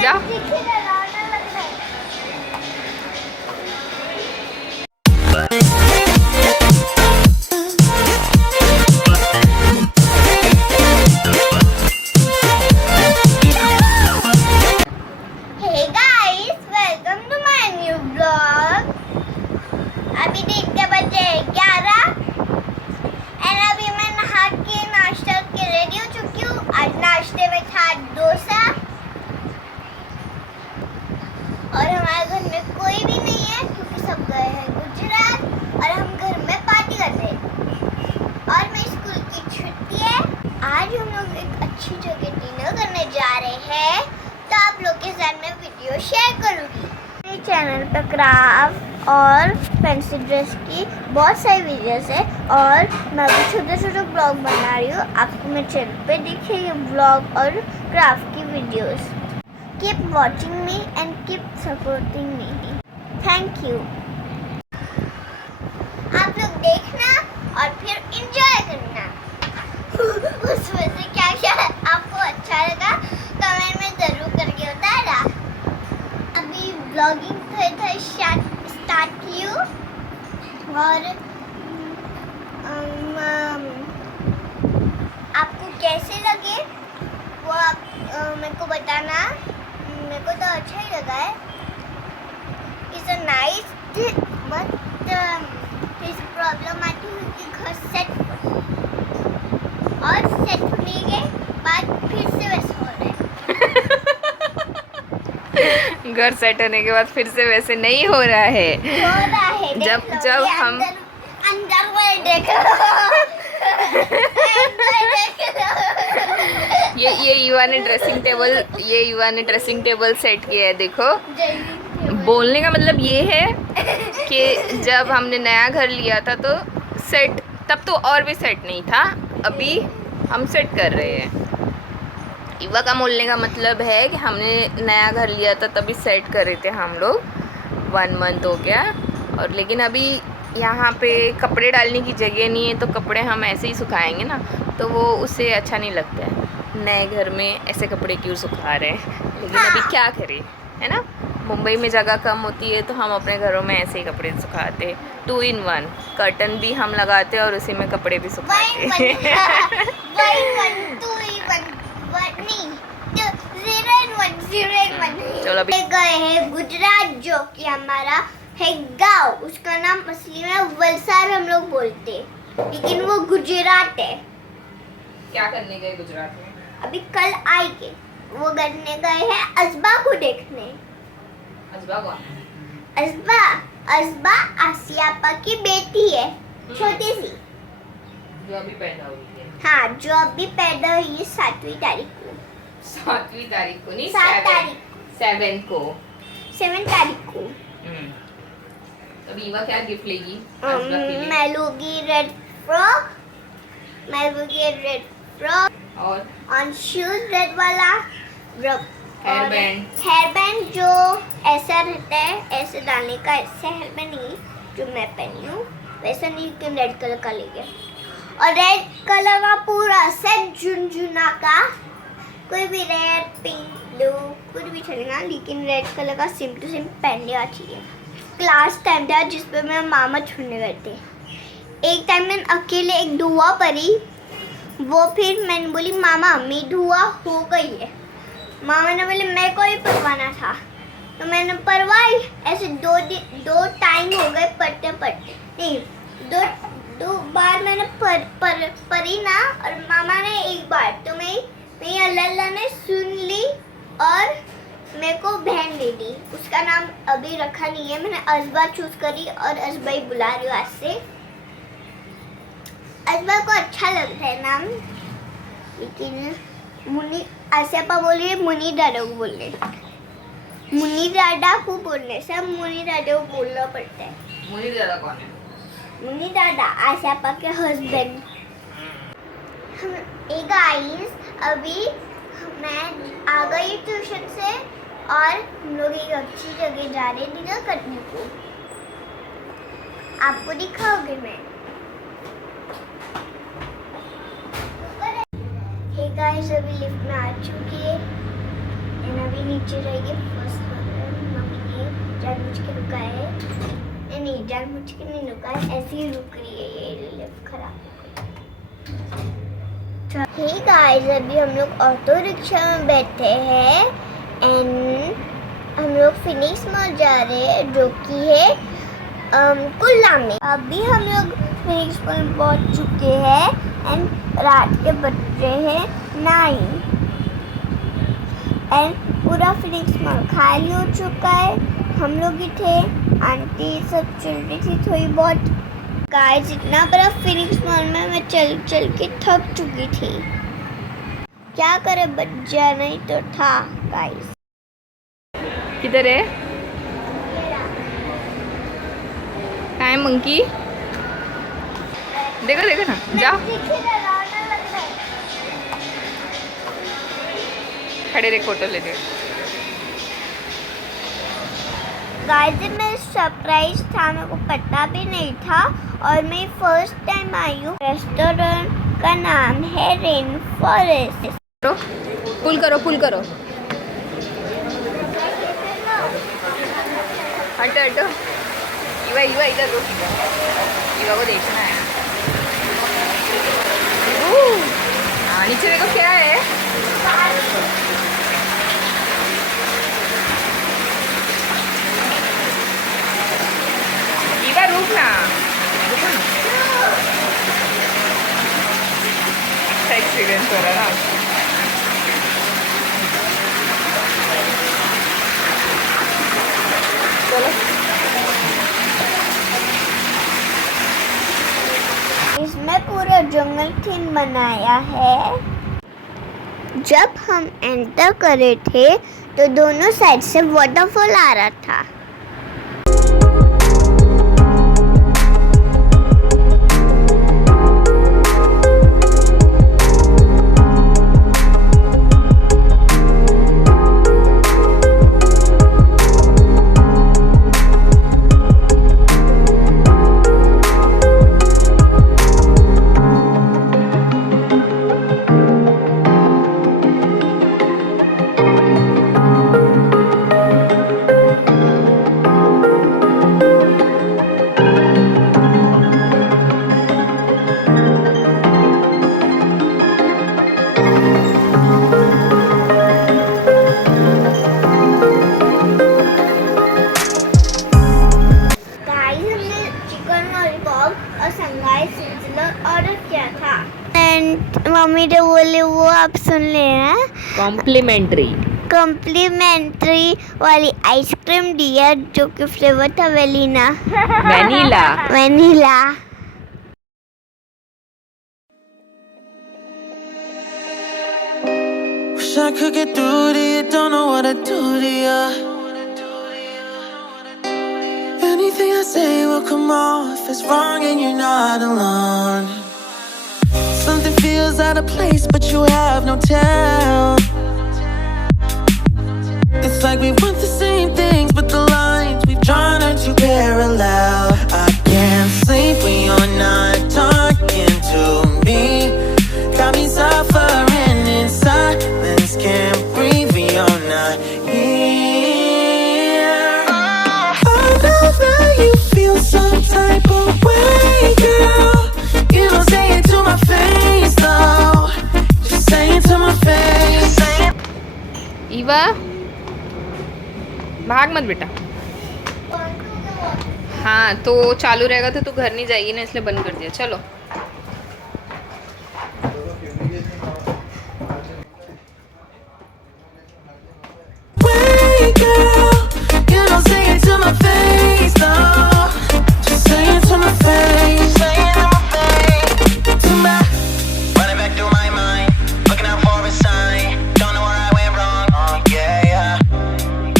जाओ। Hey guys, welcome to my new vlog. अभी दिन के बजे 11 और अभी मैं नहा के नाश्ता के रेडी हो चुकी हूँ। आज नाश्ते में था डोसा और हमारे घर में कोई भी नहीं है क्योंकि सब गए हैं गुजरात और हम घर में पार्टी कर रहे हैं और मेरी स्कूल की छुट्टी है। आज हम लोग एक अच्छी जगह डिनर करने जा रहे हैं तो आप लोग के साथ मैं वीडियो शेयर करूंगी। मेरे चैनल पर क्राफ्ट और फैंसी ड्रेस की बहुत सारी वीडियोस है और मैं भी छोटे छोटे ब्लॉग बना रही हूँ। आपको मेरे चैनल पे दिखेंगे ब्लॉग और क्राफ्ट की videos. Keep watching me and keep supporting me. Thank you. आप लोग देखना और फिर एंजॉय करना। उसमें से क्या क्या आपको अच्छा लगा कमेंट में जरूर करके बताना। अभी ब्लॉगिंग थोड़ा स्टार्ट की हूँ और आपको कैसे लगे वो आप मेरे को बताना। मेरे को तो अच्छा ही लगा है। इट्स अ नाइस बट इस प्रॉब्लम आती है कि घर सेट और सेट होने के बाद फिर से वैसे हो रहा है। घर सेट होने के बाद फिर से वैसे नहीं हो रहा है। हो रहा है। जब हम अंदर में देखो। ये युवा ने ड्रेसिंग टेबल सेट किया है। देखो, बोलने का मतलब ये है कि जब हमने नया घर लिया था तो सेट, तब तो और भी सेट नहीं था, अभी हम सेट कर रहे हैं। युवा का बोलने का मतलब है कि हमने नया घर लिया था तभी सेट कर रहे थे हम लोग। 1 मंथ हो गया और लेकिन अभी यहाँ पे कपड़े डालने की जगह नहीं है तो कपड़े हम ऐसे ही सुखाएंगे ना, तो वो उससे अच्छा नहीं लगता है। नए घर में ऐसे कपड़े क्यों सुखा रहे हैं, लेकिन अभी क्या करें, है ना। मुंबई में जगह कम होती है तो हम अपने घरों में ऐसे ही कपड़े सुखाते। 2 in 1 कर्टन भी हम लगाते और उसी में कपड़े भी सुखाते। चलो अभी गए हैं गुजरात जो कि हमारा है गांव। उसका नाम असली में वलसाड हम लोग बोलते हैं लेकिन वो गुजरात है। क्या करने गए गुजरात में? अभी कल आएंगे। वो करने गए हैं असबा को देखने। असबा कौन? असबा आसियापा की बेटी है, छोटी सी, जो अभी पैदा हुई है। हाँ, जो अभी पैदा हुई है 7वीं तारीख को। 7वीं तारीख को नहीं, 7 तारीख 7 को। 7 तारीख को। अभी ईवा क्या गिफ्ट लेगी? असबा के लिए? मैं लूंगी रेड फ्रॉक। मैं लूंगी रेड फ्रॉक और शूज रेड वाला। हेयर बैंड जो ऐसा रहता है, ऐसे डालने का, ऐसे हेयर बैंड नहीं जो मैं पहनी हूँ वैसा नहीं, लेकिन रेड कलर का ले गया। और रेड कलर का पूरा सेट झुनझुना का, कोई भी रेड पिंक ब्लू कुछ भी चलेगा, लेकिन रेड कलर का सेम टू सेम पहन लेना चाहिए। क्लास टाइम था जिसपे मैं मामा छोड़ने गए थे। एक टाइम मैं अकेले एक धुआं पड़ी, वो फिर मैंने बोली मामा मेरी धुआं हो गई है। मामा ने बोले मेरे को ही परवाना था तो मैंने परवाई। ऐसे दो टाइम हो गए पढ़ते नहीं, दो बार मैंने पढ़ी ना, और मामा ने एक बार, तो मैं अल्लाह ने सुन ली और मेरे को बहन दे दी। उसका नाम अभी रखा नहीं है, मैंने असबा चूज करी और असबा ही बुला रही हूँ आज से। असबा को अच्छा लगता है नाम, लेकिन मुनी आसियापा बोल रही है मुनी दादा को बोलने। मुनी दादा को बोलने सब मुनी दादा को बोलना पड़ता है। मुनी दादा कौन है? मुनी दादा आसियापा के हस्बैंड। ए गाइस, अभी मैं आ गई ट्यूशन से और हम लोग एक अच्छी जगह जा रहे हैं डिनर करने को। आपको दिखाओगे मैं। हे गाइस, अभी लिफ्ट में आ चुकी है एंड अभी नीचे जाएंगे फर्स्ट फ्लोर। मम्मी ने जानबूझ के रुका है, नहीं जानबूझ के नहीं रुका है, ऐसे ही रुक रही है, ये लिफ्ट खराब है। हे गाइस, अभी हम लोग ऑटो रिक्शा में बैठे हैं एंड हम लोग फिनिक्स मॉल जा रहे हैं जो कि है कुल्ला में। अभी हम लोग फिनिक्स मॉल पहुंच चुके हैं एंड रात के बज रहे हैं 9 एंड पूरा फिनिक्स मॉल खाली हो चुका है। हम लोग ही थे, आंटी सब चल रही थी थोड़ी बहुत। गाइस, इतना बड़ा फिनिक्स मॉल में मैं चल चल के थक चुकी थी, क्या करे, बच जाना ही तो था। गाइस किधर है? कहाँ है मंकी? देखो देखो ना, जाओ खड़े रहे, फोटो ले दे। गाइस, मैं सरप्राइज था, मेरे को पता भी नहीं था और मैं फर्स्ट टाइम आई हूँ। रेस्टोरेंट का नाम है रेन फॉरेस्ट। पुल करो, पुल करो, हटो हटो। ईवा ईवा इधर रुक, ईवा को देखना है। हाँ, नीचे देखो क्या है। ईवा रुक ना, रुको ना। अच्छा एक्सपीरियंस हो रहा है ना। चलो, इसमें पूरा जंगल थीम बनाया है। जब हम एंटर करे थे तो दोनों साइड से वाटरफॉल आ रहा था। मम्मी ने बोले वो आप सुन लेना, कॉम्प्लीमेंट्री वाली आइसक्रीम दिया जो कि फ्लेवर था vanilla. Wish I could get through to you, don't know what to do to you. Anything I say will come off as wrong and you're not alone. Something feels out of place, but you have no tell. It's like we want the same things, but the lines we've drawn are too parallel. I can't sleep when you're not talking to me. Got me suffering in silence, can't breathe when you're not here. I know that you feel some type of way, girl. You don't say it to my face, though. Just say it to my face. Eva, भाग मत बेटा। हाँ, तो चालू रहेगा तो तू घर नहीं जाएगी ना, इसलिए बंद कर दिया। चलो, Wait, girl. You don't say it to my face, though. Just say it to my face. Say it to my face. To my. Running back through my mind, looking out for a sign. Don't know where I went wrong. Oh yeah, yeah.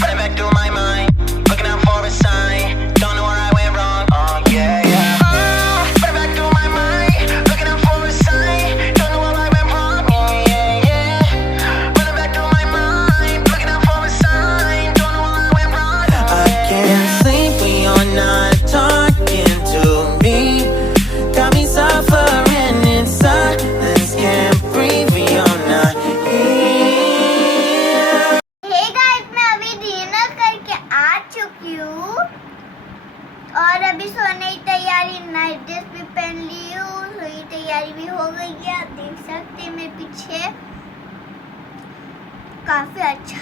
Running back through my mind, looking out for a sign. Don't know where I went wrong. Oh yeah, yeah. Running back through my mind, looking out for a sign. Don't know where I went wrong. Oh yeah, yeah. Running back through my mind, looking out for a sign. Don't know where I went wrong. I can't sleep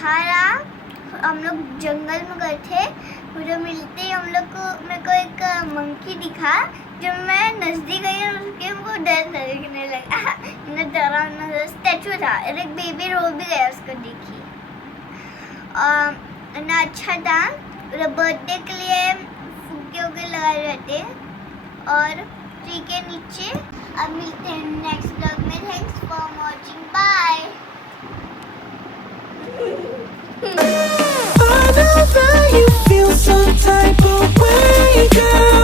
सहारा हम लोग जंगल में गए थे। मुझे मिलते ही हम लोग को मेरे को एक मंकी दिखा। जब मैं नजदीक गई और उसके हमको डर लगने लगा। न डरा न स्टैचू था और एक बेबी रो भी गया उसको देखी। ना अच्छा था। बर्थडे के लिए फुग्गे वुग्गे लगाए रहते और ट्री के नीचे। अब मिलते हैं नेक्स्ट ब्लॉग में। Thanks for watching, bye. I know that you feel some type of way, girl.